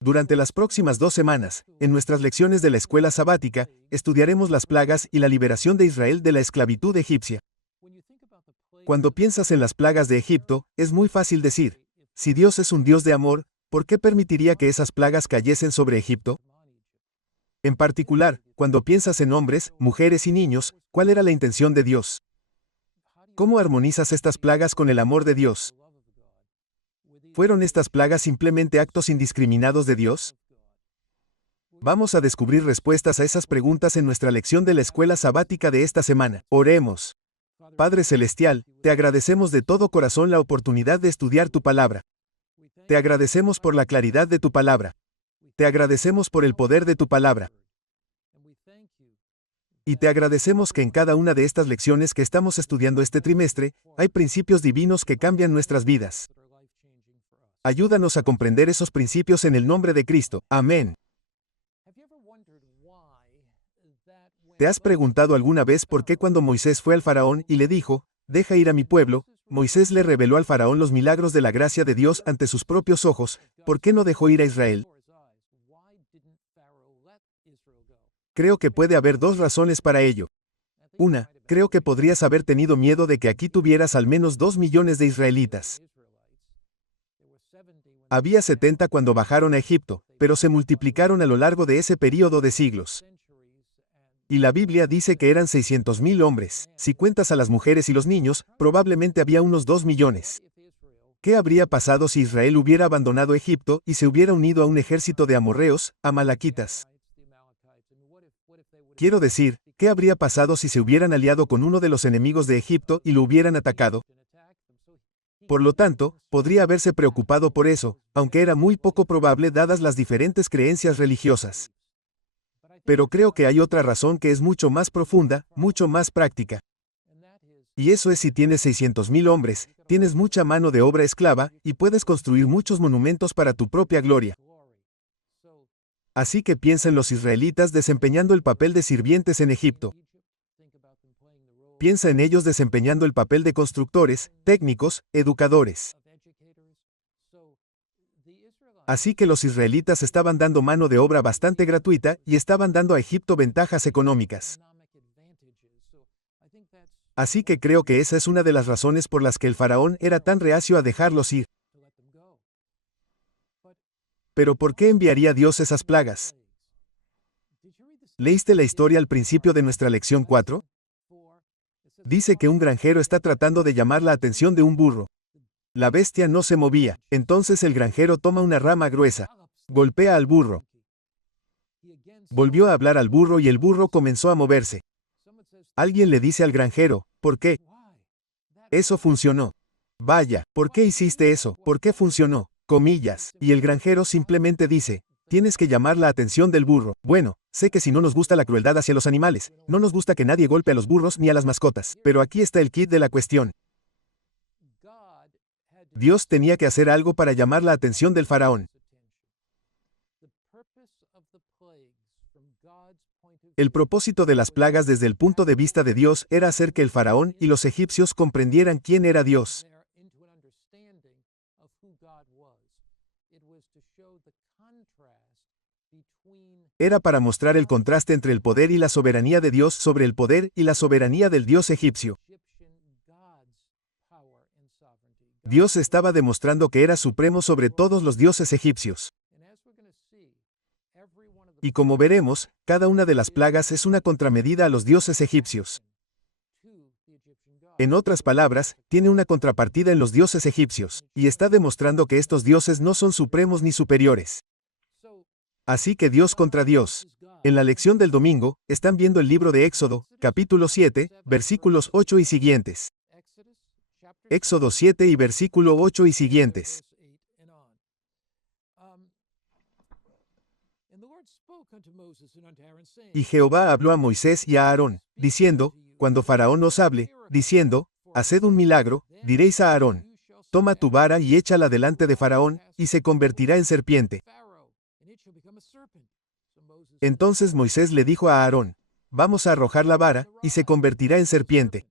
Durante las próximas 2 semanas, en nuestras lecciones de la escuela sabática, estudiaremos las plagas y la liberación de Israel de la esclavitud egipcia. Cuando piensas en las plagas de Egipto, es muy fácil decir, si Dios es un Dios de amor, ¿por qué permitiría que esas plagas cayesen sobre Egipto? En particular, cuando piensas en hombres, mujeres y niños, ¿cuál era la intención de Dios? ¿Cómo armonizas estas plagas con el amor de Dios? ¿Fueron estas plagas simplemente actos indiscriminados de Dios? Vamos a descubrir respuestas a esas preguntas en nuestra lección de la escuela sabática de esta semana. Oremos. Padre Celestial, te agradecemos de todo corazón la oportunidad de estudiar tu palabra. Te agradecemos por la claridad de tu palabra. Te agradecemos por el poder de tu palabra. Y te agradecemos que en cada una de estas lecciones que estamos estudiando este trimestre, hay principios divinos que cambian nuestras vidas. Ayúdanos a comprender esos principios en el nombre de Cristo. Amén. ¿Te has preguntado alguna vez por qué cuando Moisés fue al faraón y le dijo, deja ir a mi pueblo, Moisés le reveló al faraón los milagros de la gracia de Dios ante sus propios ojos, ¿por qué no dejó ir a Israel? Creo que puede haber dos razones para ello. Una, creo que podrías haber tenido miedo de que aquí tuvieras al menos 2 millones de israelitas. Había 70 cuando bajaron a Egipto, pero se multiplicaron a lo largo de ese período de siglos. Y la Biblia dice que eran 600,000 hombres. Si cuentas a las mujeres y los niños, probablemente había unos 2 millones. ¿Qué habría pasado si Israel hubiera abandonado Egipto y se hubiera unido a un ejército de amorreos, amalequitas? Quiero decir, ¿qué habría pasado si se hubieran aliado con uno de los enemigos de Egipto y lo hubieran atacado? Por lo tanto, podría haberse preocupado por eso, aunque era muy poco probable dadas las diferentes creencias religiosas. Pero creo que hay otra razón que es mucho más profunda, mucho más práctica. Y eso es si tienes 600,000 hombres, tienes mucha mano de obra esclava, y puedes construir muchos monumentos para tu propia gloria. Así que piensa en los israelitas desempeñando el papel de sirvientes en Egipto. Piensa en ellos desempeñando el papel de constructores, técnicos, educadores. Así que los israelitas estaban dando mano de obra bastante gratuita y estaban dando a Egipto ventajas económicas. Así que creo que esa es una de las razones por las que el faraón era tan reacio a dejarlos ir. Pero ¿por qué enviaría Dios esas plagas? ¿Leíste la historia al principio de nuestra lección 4? Dice que un granjero está tratando de llamar la atención de un burro. La bestia no se movía, entonces el granjero toma una rama gruesa. Golpea al burro. Volvió a hablar al burro y el burro comenzó a moverse. Alguien le dice al granjero, ¿por qué? Eso funcionó. Vaya, ¿por qué hiciste eso? ¿Por qué funcionó? Comillas. Y el granjero simplemente dice, tienes que llamar la atención del burro. Bueno, sé que si no nos gusta la crueldad hacia los animales, no nos gusta que nadie golpee a los burros ni a las mascotas, pero aquí está el kit de la cuestión. Dios tenía que hacer algo para llamar la atención del faraón. El propósito de las plagas desde el punto de vista de Dios era hacer que el faraón y los egipcios comprendieran quién era Dios. Era para mostrar el contraste entre el poder y la soberanía de Dios sobre el poder y la soberanía del Dios egipcio. Dios estaba demostrando que era supremo sobre todos los dioses egipcios. Y como veremos, cada una de las plagas es una contramedida a los dioses egipcios. En otras palabras, tiene una contrapartida en los dioses egipcios, y está demostrando que estos dioses no son supremos ni superiores. Así que Dios contra Dios. En la lección del domingo, están viendo el libro de Éxodo, capítulo 7, versículos 8 y siguientes. Éxodo 7 y versículo 8 y siguientes. Y Jehová habló a Moisés y a Aarón, diciendo, cuando Faraón os hable, diciendo, haced un milagro, diréis a Aarón, toma tu vara y échala delante de Faraón, y se convertirá en serpiente. Entonces Moisés le dijo a Aarón, vamos a arrojar la vara, y se convertirá en serpiente.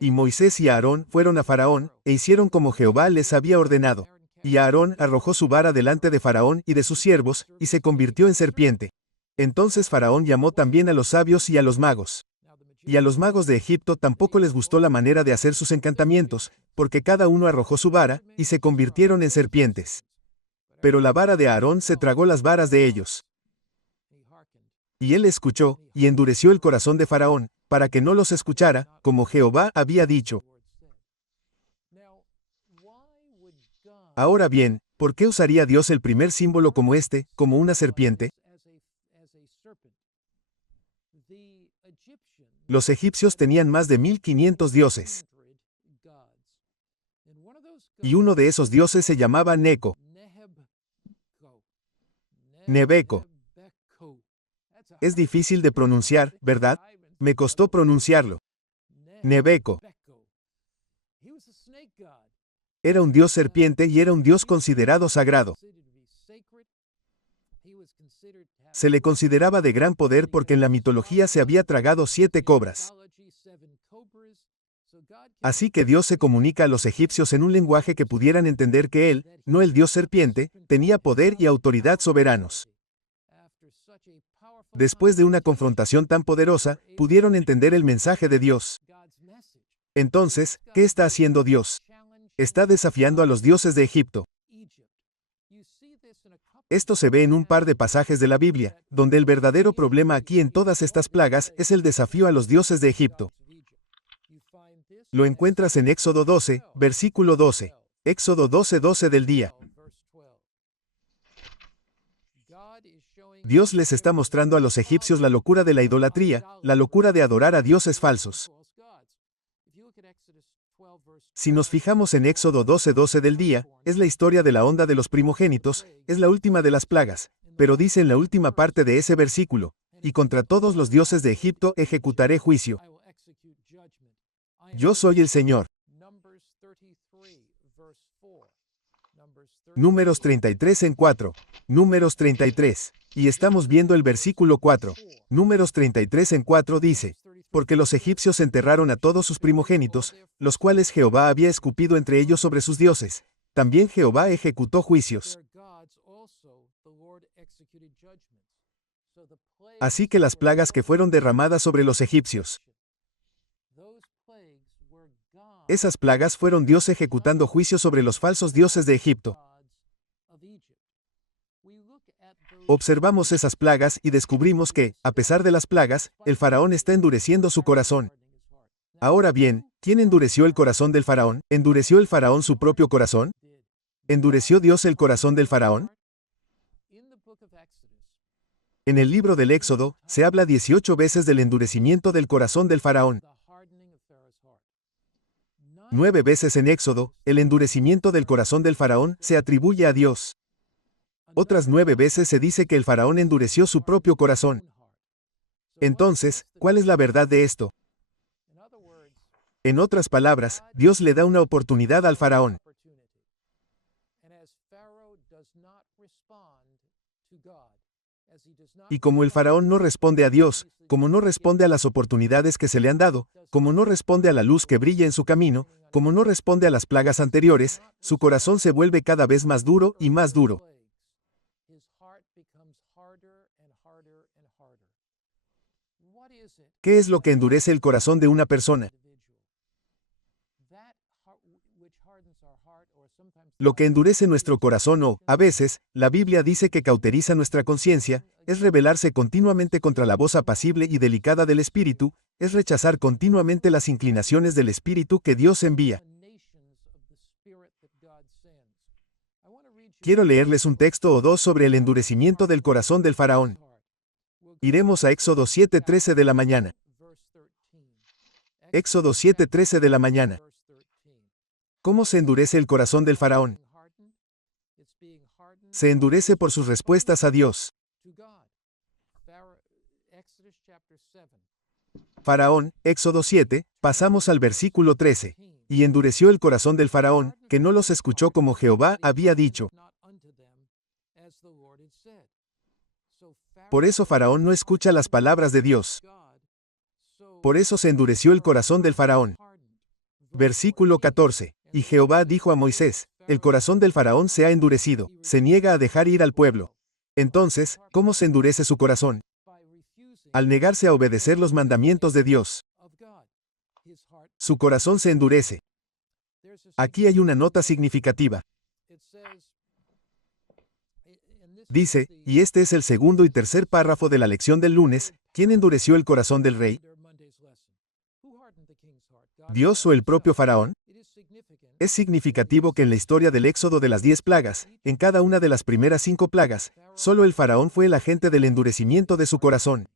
Y Moisés y Aarón fueron a Faraón, e hicieron como Jehová les había ordenado. Y Aarón arrojó su vara delante de Faraón y de sus siervos, y se convirtió en serpiente. Entonces Faraón llamó también a los sabios y a los magos. Y a los magos de Egipto tampoco les gustó la manera de hacer sus encantamientos, porque cada uno arrojó su vara, y se convirtieron en serpientes. Pero la vara de Aarón se tragó las varas de ellos. Y él escuchó, y endureció el corazón de Faraón, para que no los escuchara, como Jehová había dicho. Ahora bien, ¿por qué usaría Dios el primer símbolo como este, como una serpiente? Los egipcios tenían más de 1500 dioses. Y uno de esos dioses se llamaba Neco. Nebeco. Es difícil de pronunciar, ¿verdad? Me costó pronunciarlo. Nebeco. Era un dios serpiente y era un dios considerado sagrado. Se le consideraba de gran poder porque en la mitología se había tragado 7 cobras. Así que Dios se comunica a los egipcios en un lenguaje que pudieran entender que él, no el dios serpiente, tenía poder y autoridad soberanos. Después de una confrontación tan poderosa, pudieron entender el mensaje de Dios. Entonces, ¿qué está haciendo Dios? Está desafiando a los dioses de Egipto. Esto se ve en un par de pasajes de la Biblia, donde el verdadero problema aquí en todas estas plagas es el desafío a los dioses de Egipto. Lo encuentras en Éxodo 12, versículo 12. Éxodo 12, 12 del día. Dios les está mostrando a los egipcios la locura de la idolatría, la locura de adorar a dioses falsos. Si nos fijamos en Éxodo 12, 12 del día, es la historia de la onda de los primogénitos, es la última de las plagas, pero dice en la última parte de ese versículo, y contra todos los dioses de Egipto ejecutaré juicio. Yo soy el Señor. Números 33 en 4. Números 33. Y estamos viendo el versículo 4. Números 33 en 4 dice, porque los egipcios enterraron a todos sus primogénitos, los cuales Jehová había escupido entre ellos sobre sus dioses. También Jehová ejecutó juicios. Así que las plagas que fueron derramadas sobre los egipcios, esas plagas fueron Dios ejecutando juicio sobre los falsos dioses de Egipto. Observamos esas plagas y descubrimos que, a pesar de las plagas, el faraón está endureciendo su corazón. Ahora bien, ¿quién endureció el corazón del faraón? ¿Endureció el faraón su propio corazón? ¿Endureció Dios el corazón del faraón? En el libro del Éxodo, se habla 18 veces del endurecimiento del corazón del faraón. 9 veces en Éxodo, el endurecimiento del corazón del faraón se atribuye a Dios. Otras 9 veces se dice que el faraón endureció su propio corazón. Entonces, ¿cuál es la verdad de esto? En otras palabras, Dios le da una oportunidad al faraón. Y como el faraón no responde a Dios, como no responde a las oportunidades que se le han dado, como no responde a la luz que brilla en su camino, como no responde a las plagas anteriores, su corazón se vuelve cada vez más duro y más duro. ¿Qué es lo que endurece el corazón de una persona? Lo que endurece nuestro corazón o, a veces, la Biblia dice que cauteriza nuestra conciencia, es rebelarse continuamente contra la voz apacible y delicada del Espíritu, es rechazar continuamente las inclinaciones del Espíritu que Dios envía. Quiero leerles un texto o dos sobre el endurecimiento del corazón del faraón. Iremos a Éxodo 7:13 de la mañana. Éxodo 7:13 de la mañana. ¿Cómo se endurece el corazón del faraón? Se endurece por sus respuestas a Dios. Faraón, Éxodo 7, pasamos al versículo 13. Y endureció el corazón del faraón, que no los escuchó como Jehová había dicho. Por eso Faraón no escucha las palabras de Dios. Por eso se endureció el corazón del faraón. Versículo 14. Y Jehová dijo a Moisés, El corazón del faraón se ha endurecido, se niega a dejar ir al pueblo. Entonces, ¿cómo se endurece su corazón? Al negarse a obedecer los mandamientos de Dios. Su corazón se endurece. Aquí hay una nota significativa. Dice, y este es el segundo y tercer párrafo de la lección del lunes, ¿quién endureció el corazón del rey? ¿Dios o el propio faraón? Es significativo que en la historia del éxodo de las 10 plagas, en cada una de las primeras 5 plagas, solo el faraón fue el agente del endurecimiento de su corazón.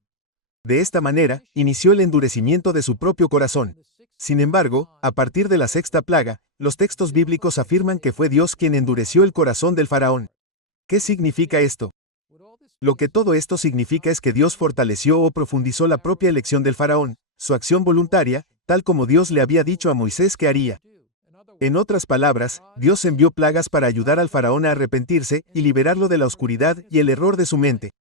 De esta manera, inició el endurecimiento de su propio corazón. Sin embargo, a partir de la sexta plaga, los textos bíblicos afirman que fue Dios quien endureció el corazón del faraón. ¿Qué significa esto? Lo que todo esto significa es que Dios fortaleció o profundizó la propia elección del faraón, su acción voluntaria, tal como Dios le había dicho a Moisés que haría. En otras palabras, Dios envió plagas para ayudar al faraón a arrepentirse y liberarlo de la oscuridad y el error de su mente.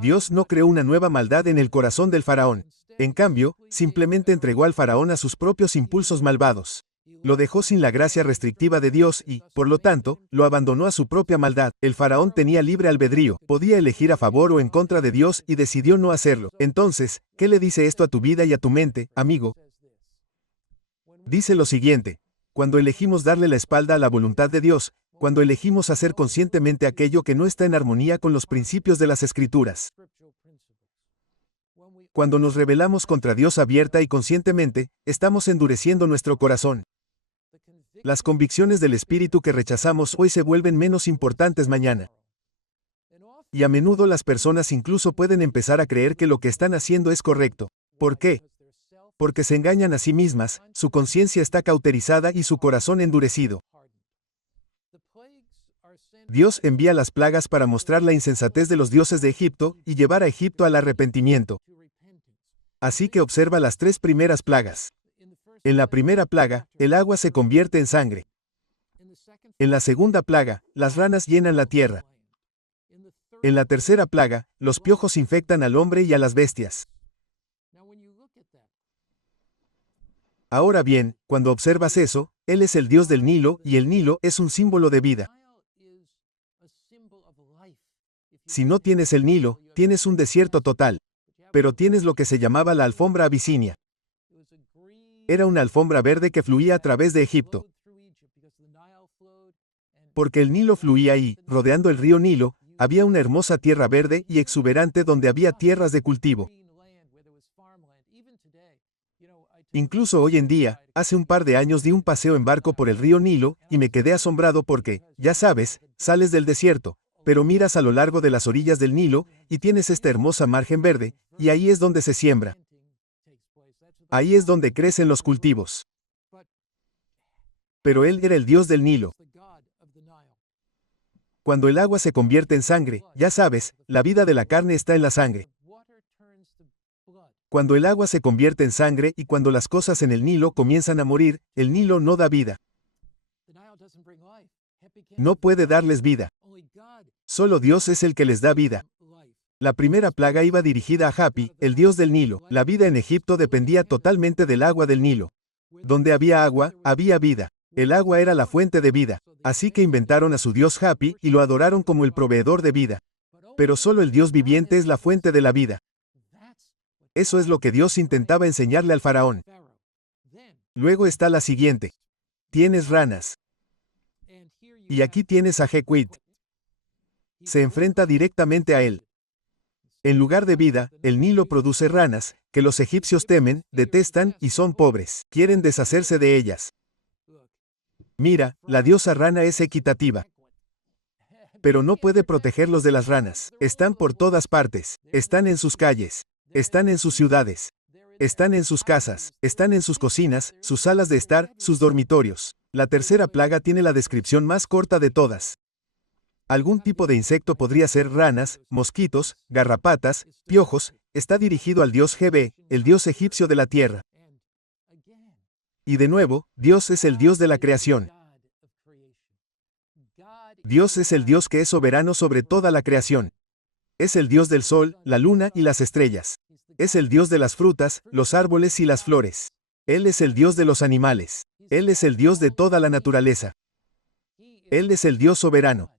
Dios no creó una nueva maldad en el corazón del faraón. En cambio, simplemente entregó al faraón a sus propios impulsos malvados. Lo dejó sin la gracia restrictiva de Dios y, por lo tanto, lo abandonó a su propia maldad. El faraón tenía libre albedrío, podía elegir a favor o en contra de Dios y decidió no hacerlo. Entonces, ¿qué le dice esto a tu vida y a tu mente, amigo? Dice lo siguiente: cuando elegimos darle la espalda a la voluntad de Dios, cuando elegimos hacer conscientemente aquello que no está en armonía con los principios de las Escrituras, cuando nos rebelamos contra Dios abierta y conscientemente, estamos endureciendo nuestro corazón. Las convicciones del Espíritu que rechazamos hoy se vuelven menos importantes mañana. Y a menudo las personas incluso pueden empezar a creer que lo que están haciendo es correcto. ¿Por qué? Porque se engañan a sí mismas, su conciencia está cauterizada y su corazón endurecido. Dios envía las plagas para mostrar la insensatez de los dioses de Egipto y llevar a Egipto al arrepentimiento. Así que observa las 3 primeras plagas. En la primera plaga, el agua se convierte en sangre. En la segunda plaga, las ranas llenan la tierra. En la tercera plaga, los piojos infectan al hombre y a las bestias. Ahora bien, cuando observas eso, Él es el Dios del Nilo y el Nilo es un símbolo de vida. Si no tienes el Nilo, tienes un desierto total. Pero tienes lo que se llamaba la alfombra abisinia. Era una alfombra verde que fluía a través de Egipto. Porque el Nilo fluía y, rodeando el río Nilo, había una hermosa tierra verde y exuberante donde había tierras de cultivo. Incluso hoy en día, hace un par de años di un paseo en barco por el río Nilo y me quedé asombrado porque, ya sabes, sales del desierto, pero miras a lo largo de las orillas del Nilo y tienes esta hermosa margen verde, y ahí es donde se siembra. Ahí es donde crecen los cultivos. Pero Él era el Dios del Nilo. Cuando el agua se convierte en sangre, ya sabes, la vida de la carne está en la sangre. Cuando el agua se convierte en sangre y cuando las cosas en el Nilo comienzan a morir, el Nilo no da vida. No puede darles vida. Solo Dios es el que les da vida. La primera plaga iba dirigida a Hapi, el dios del Nilo. La vida en Egipto dependía totalmente del agua del Nilo. Donde había agua, había vida. El agua era la fuente de vida. Así que inventaron a su dios Hapi y lo adoraron como el proveedor de vida. Pero solo el Dios viviente es la fuente de la vida. Eso es lo que Dios intentaba enseñarle al faraón. Luego está la siguiente. Tienes ranas. Y aquí tienes a Jequit. Se enfrenta directamente a él. En lugar de vida, el Nilo produce ranas, que los egipcios temen, detestan y son pobres. Quieren deshacerse de ellas. Mira, la diosa rana es equitativa. Pero no puede protegerlos de las ranas. Están por todas partes. Están en sus calles. Están en sus ciudades. Están en sus casas. Están en sus cocinas, sus salas de estar, sus dormitorios. La tercera plaga tiene la descripción más corta de todas. Algún tipo de insecto podría ser ranas, mosquitos, garrapatas, piojos. Está dirigido al dios Jebe, el dios egipcio de la tierra. Y de nuevo, Dios es el Dios de la creación. Dios es el Dios que es soberano sobre toda la creación. Es el Dios del sol, la luna y las estrellas. Es el Dios de las frutas, los árboles y las flores. Él es el Dios de los animales. Él es el Dios de toda la naturaleza. Él es el Dios soberano.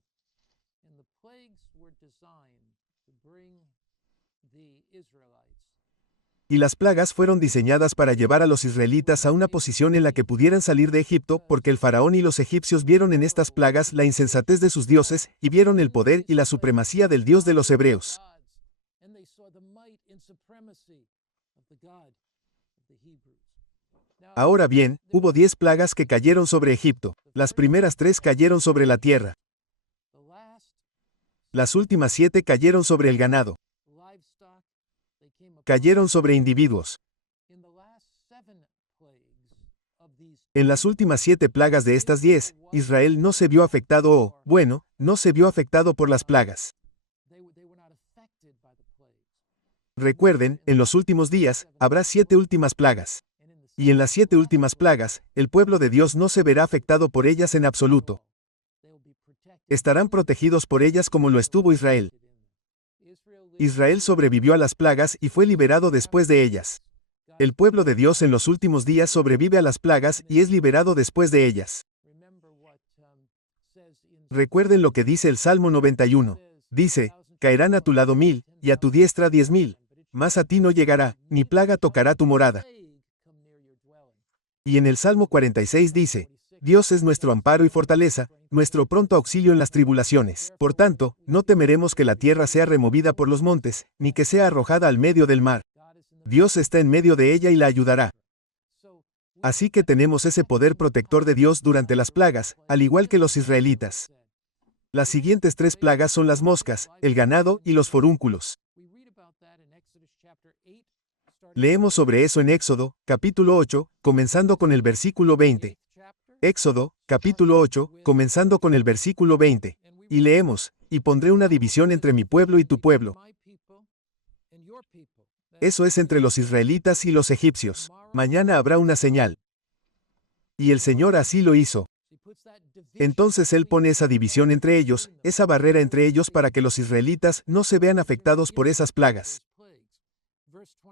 Y las plagas fueron diseñadas para llevar a los israelitas a una posición en la que pudieran salir de Egipto, porque el faraón y los egipcios vieron en estas plagas la insensatez de sus dioses, y vieron el poder y la supremacía del Dios de los hebreos. Ahora bien, hubo 10 plagas que cayeron sobre Egipto. Las primeras 3 cayeron sobre la tierra. Las últimas 7 cayeron sobre el ganado. Cayeron sobre individuos. En las últimas 7 plagas de estas 10, Israel no se vio afectado no se vio afectado por las plagas. Recuerden, en los últimos días, habrá 7 últimas plagas. Y en las 7 últimas plagas, el pueblo de Dios no se verá afectado por ellas en absoluto. Estarán protegidos por ellas como lo estuvo Israel. Israel sobrevivió a las plagas y fue liberado después de ellas. El pueblo de Dios en los últimos días sobrevive a las plagas y es liberado después de ellas. Recuerden lo que dice el Salmo 91. Dice, caerán a tu lado 1000, y a tu diestra 10,000, mas a ti no llegará, ni plaga tocará tu morada. Y en el Salmo 46 dice, Dios es nuestro amparo y fortaleza, nuestro pronto auxilio en las tribulaciones. Por tanto, no temeremos que la tierra sea removida por los montes, ni que sea arrojada al medio del mar. Dios está en medio de ella y la ayudará. Así que tenemos ese poder protector de Dios durante las plagas, al igual que los israelitas. Las siguientes 3 plagas son las moscas, el ganado y los forúnculos. Leemos sobre eso en Éxodo, capítulo 8, comenzando con el versículo 20. Éxodo, capítulo 8, comenzando con el versículo 20. Y leemos, y pondré una división entre mi pueblo y tu pueblo. Eso es entre los israelitas y los egipcios. Mañana habrá una señal. Y el Señor así lo hizo. Entonces Él pone esa división entre ellos, esa barrera entre ellos para que los israelitas no se vean afectados por esas plagas.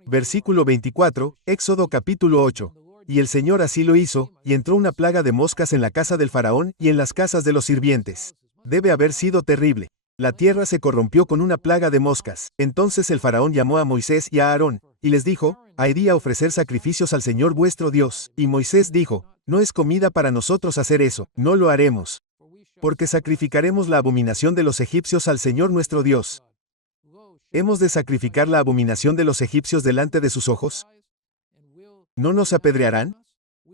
Versículo 24, Éxodo capítulo 8. Y el Señor así lo hizo, y entró una plaga de moscas en la casa del faraón y en las casas de los sirvientes. Debe haber sido terrible. La tierra se corrompió con una plaga de moscas. Entonces el faraón llamó a Moisés y a Aarón, y les dijo, «Iría a ofrecer sacrificios al Señor vuestro Dios». Y Moisés dijo, «No es comida para nosotros hacer eso, no lo haremos. Porque sacrificaremos la abominación de los egipcios al Señor nuestro Dios». ¿Hemos de sacrificar la abominación de los egipcios delante de sus ojos? ¿No nos apedrearán?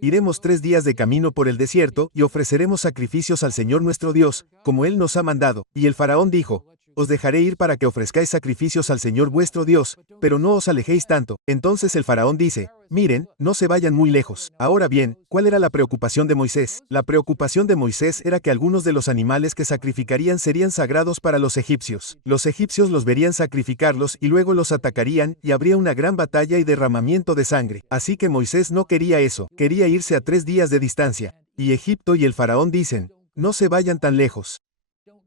Iremos 3 días de camino por el desierto, y ofreceremos sacrificios al Señor nuestro Dios, como Él nos ha mandado. Y el faraón dijo, «Os dejaré ir para que ofrezcáis sacrificios al Señor vuestro Dios, pero no os alejéis tanto». Entonces el faraón dice, «Miren, no se vayan muy lejos». Ahora bien, ¿cuál era la preocupación de Moisés? La preocupación de Moisés era que algunos de los animales que sacrificarían serían sagrados para los egipcios. Los egipcios los verían sacrificarlos y luego los atacarían, y habría una gran batalla y derramamiento de sangre. Así que Moisés no quería eso, quería irse a 3 días de distancia. Y Egipto y el faraón dicen, «No se vayan tan lejos.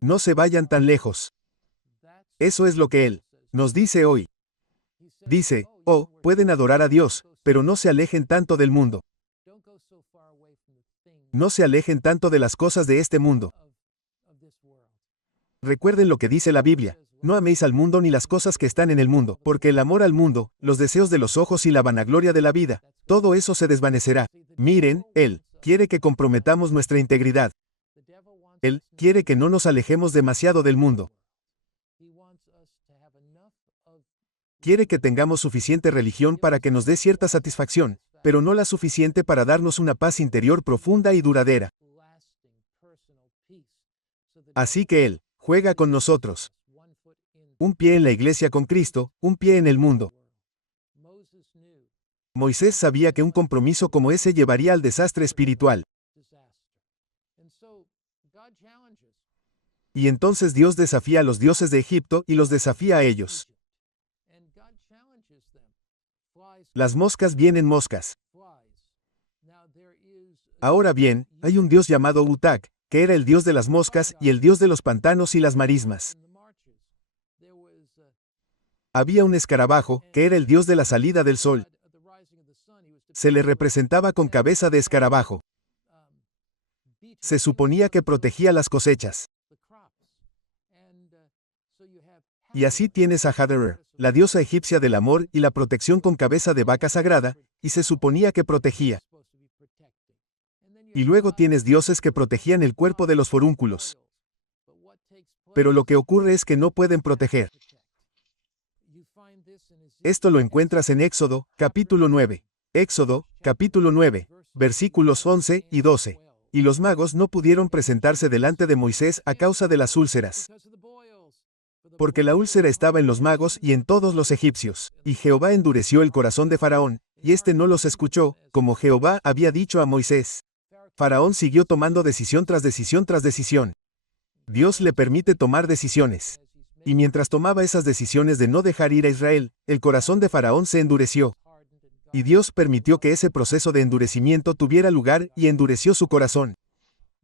No se vayan tan lejos». Eso es lo que Él nos dice hoy. Dice, «Oh, pueden adorar a Dios, pero no se alejen tanto del mundo. No se alejen tanto de las cosas de este mundo». Recuerden lo que dice la Biblia. No améis al mundo ni las cosas que están en el mundo, porque el amor al mundo, los deseos de los ojos y la vanagloria de la vida, todo eso se desvanecerá. Miren, Él quiere que comprometamos nuestra integridad. Él quiere que no nos alejemos demasiado del mundo. Quiere que tengamos suficiente religión para que nos dé cierta satisfacción, pero no la suficiente para darnos una paz interior profunda y duradera. Así que Él juega con nosotros. Un pie en la iglesia con Cristo, un pie en el mundo. Moisés sabía que un compromiso como ese llevaría al desastre espiritual. Y entonces Dios desafía a los dioses de Egipto y los desafía a ellos. Las moscas vienen moscas. Ahora bien, hay un dios llamado Utak, que era el dios de las moscas y el dios de los pantanos y las marismas. Había un escarabajo, que era el dios de la salida del sol. Se le representaba con cabeza de escarabajo. Se suponía que protegía las cosechas. Y así tienes a Hathor, la diosa egipcia del amor y la protección con cabeza de vaca sagrada, y se suponía que protegía. Y luego tienes dioses que protegían el cuerpo de los forúnculos. Pero lo que ocurre es que no pueden proteger. Esto lo encuentras en Éxodo, capítulo 9. Éxodo, capítulo 9, versículos 11 y 12. Y los magos no pudieron presentarse delante de Moisés a causa de las úlceras. Porque la úlcera estaba en los magos y en todos los egipcios. Y Jehová endureció el corazón de Faraón, y éste no los escuchó, como Jehová había dicho a Moisés. Faraón siguió tomando decisión tras decisión tras decisión. Dios le permite tomar decisiones. Y mientras tomaba esas decisiones de no dejar ir a Israel, el corazón de Faraón se endureció. Y Dios permitió que ese proceso de endurecimiento tuviera lugar y endureció su corazón.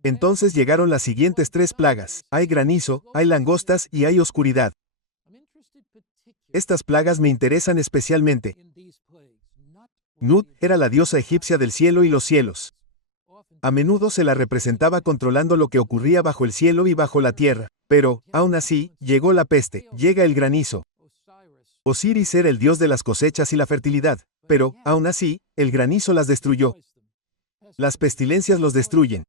Entonces llegaron las siguientes 3 plagas. Hay granizo, hay langostas y hay oscuridad. Estas plagas me interesan especialmente. Nut era la diosa egipcia del cielo y los cielos. A menudo se la representaba controlando lo que ocurría bajo el cielo y bajo la tierra. Pero, aún así, llegó la peste, llega el granizo. Osiris era el dios de las cosechas y la fertilidad. Pero, aún así, el granizo las destruyó. Las pestilencias los destruyen.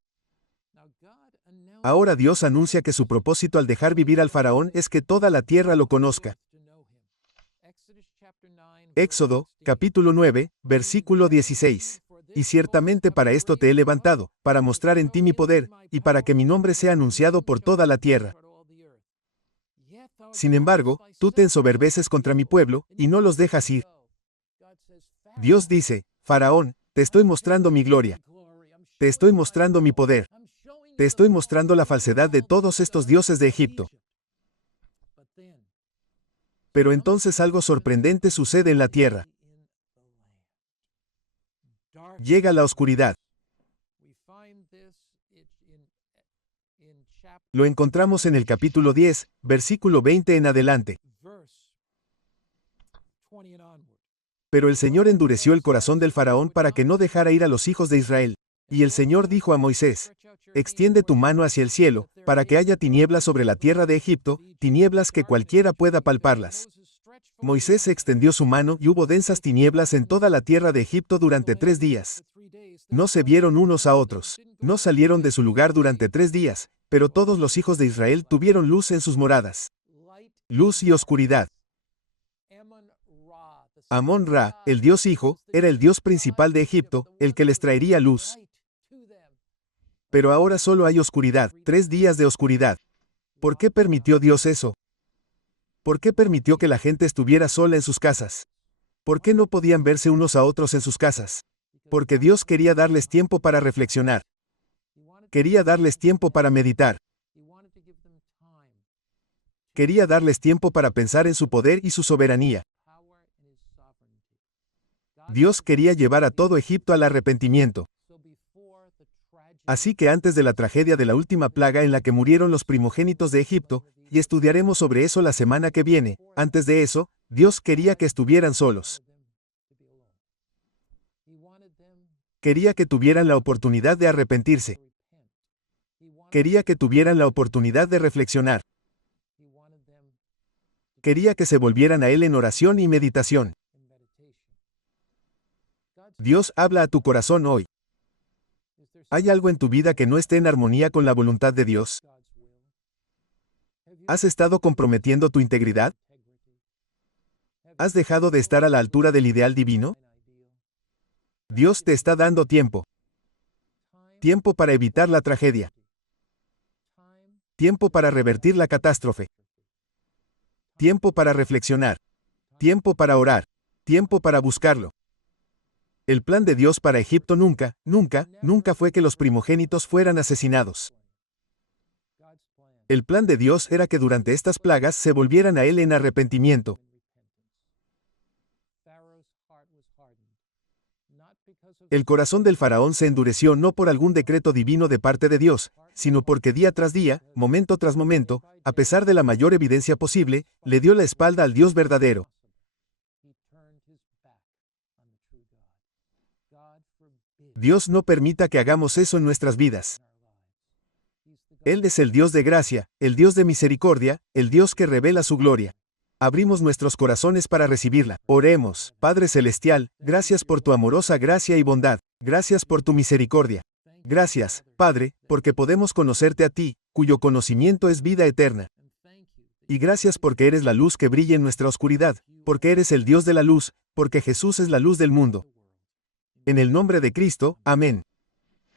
Ahora Dios anuncia que su propósito al dejar vivir al faraón es que toda la tierra lo conozca. Éxodo, capítulo 9, versículo 16. Y ciertamente para esto te he levantado, para mostrar en ti mi poder, y para que mi nombre sea anunciado por toda la tierra. Sin embargo, tú te ensoberbeces contra mi pueblo, y no los dejas ir. Dios dice, Faraón, te estoy mostrando mi gloria. Te estoy mostrando mi poder. Te estoy mostrando la falsedad de todos estos dioses de Egipto. Pero entonces algo sorprendente sucede en la tierra. Llega la oscuridad. Lo encontramos en el capítulo 10, versículo 20 en adelante. Pero el Señor endureció el corazón del faraón para que no dejara ir a los hijos de Israel. Y el Señor dijo a Moisés, extiende tu mano hacia el cielo, para que haya tinieblas sobre la tierra de Egipto, tinieblas que cualquiera pueda palparlas. Moisés extendió su mano y hubo densas tinieblas en toda la tierra de Egipto durante 3 días. No se vieron unos a otros, no salieron de su lugar durante 3 días, pero todos los hijos de Israel tuvieron luz en sus moradas. Luz y oscuridad. Amón-Ra, el dios hijo, era el dios principal de Egipto, el que les traería luz. Pero ahora solo hay oscuridad, 3 días de oscuridad. ¿Por qué permitió Dios eso? ¿Por qué permitió que la gente estuviera sola en sus casas? ¿Por qué no podían verse unos a otros en sus casas? Porque Dios quería darles tiempo para reflexionar. Quería darles tiempo para meditar. Quería darles tiempo para pensar en su poder y su soberanía. Dios quería llevar a todo Egipto al arrepentimiento. Así que antes de la tragedia de la última plaga en la que murieron los primogénitos de Egipto, y estudiaremos sobre eso la semana que viene, antes de eso, Dios quería que estuvieran solos. Quería que tuvieran la oportunidad de arrepentirse. Quería que tuvieran la oportunidad de reflexionar. Quería que se volvieran a Él en oración y meditación. Dios habla a tu corazón hoy. ¿Hay algo en tu vida que no esté en armonía con la voluntad de Dios? ¿Has estado comprometiendo tu integridad? ¿Has dejado de estar a la altura del ideal divino? Dios te está dando tiempo. Tiempo para evitar la tragedia. Tiempo para revertir la catástrofe. Tiempo para reflexionar. Tiempo para orar. Tiempo para buscarlo. El plan de Dios para Egipto nunca fue que los primogénitos fueran asesinados. El plan de Dios era que durante estas plagas se volvieran a Él en arrepentimiento. El corazón del faraón se endureció no por algún decreto divino de parte de Dios, sino porque día tras día, momento tras momento, a pesar de la mayor evidencia posible, le dio la espalda al Dios verdadero. Dios no permita que hagamos eso en nuestras vidas. Él es el Dios de gracia, el Dios de misericordia, el Dios que revela su gloria. Abrimos nuestros corazones para recibirla. Oremos, Padre Celestial, gracias por tu amorosa gracia y bondad, gracias por tu misericordia. Gracias, Padre, porque podemos conocerte a ti, cuyo conocimiento es vida eterna. Y gracias porque eres la luz que brilla en nuestra oscuridad, porque eres el Dios de la luz, porque Jesús es la luz del mundo. En el nombre de Cristo, amén.